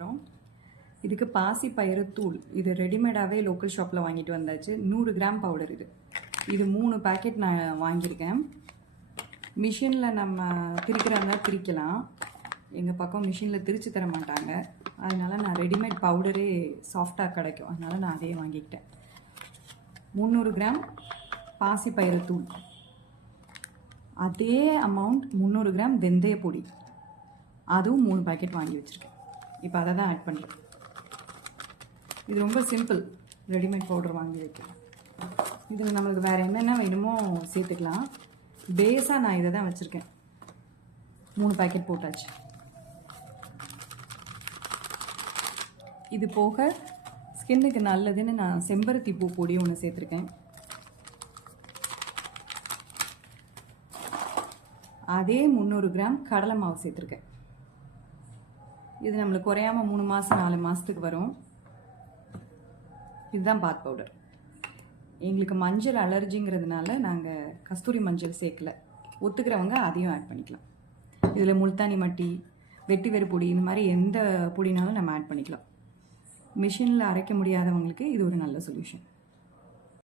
போகிறோம். இதுக்கு பாசி பயிறு தூள், இது ரெடிமேடாகவே லோக்கல் ஷாப்பில் வாங்கிட்டு வந்தாச்சு. 100 கிராம் பவுடர் இது 3 பேக்கெட் நான் வாங்கியிருக்கேன். மிஷினில் நம்ம திரிக்கிறதா திரிக்கலாம். எங்கள் பக்கம் மிஷினில் திரிச்சு தர மாட்டாங்க, அதனால் நான் ரெடிமேட் பவுடரே சாஃப்டாக கிடைக்கும், அதனால் நான் அதே வாங்கிக்கிட்டேன். 300 கிராம் பாசி பயிறு தூள், அதே அமௌண்ட் 300 கிராம் வெந்தய பொடி, அதுவும் 3 பேக்கெட் வாங்கி வச்சுருக்கேன். இப்போ அதை தான் ஆட் பண்ணுறேன். இது ரொம்ப சிம்பிள், ரெடிமேட் பவுடர் வாங்கி வைக்கலாம். இதில் நம்மளுக்கு வேறு என்னென்ன வேணுமோ சேர்த்துக்கலாம். பேஸாக நான் இதை தான் வச்சுருக்கேன். 3 பேக்கெட் போட்டாச்சு. இது போக ஸ்கின்னுக்கு நல்லதுன்னு நான் செம்பருத்தி பூ பொடி ஒன்று சேர்த்துருக்கேன். அதே 300 கிராம் கடலை மாவு சேர்த்துருக்கேன். இது நம்மளுக்கு குறையாமல் 3 மாதம் 4 மாதத்துக்கு வரும். இதுதான் பாத் பவுடர். எங்களுக்கு மஞ்சள் அலர்ஜிங்கிறதுனால நாங்கள் கஸ்தூரி மஞ்சள் சேர்க்கல. ஒத்துக்கிறவங்க அதையும் ஆட் பண்ணிக்கலாம். இதில் முல்தானி மட்டி, வெட்டி வேறு பொடி, இந்த மாதிரி எந்த பொடினாலும் நம்ம ஆட் பண்ணிக்கலாம். மிஷினில் அரைக்க முடியாதவங்களுக்கு இது ஒரு நல்ல சொல்யூஷன்.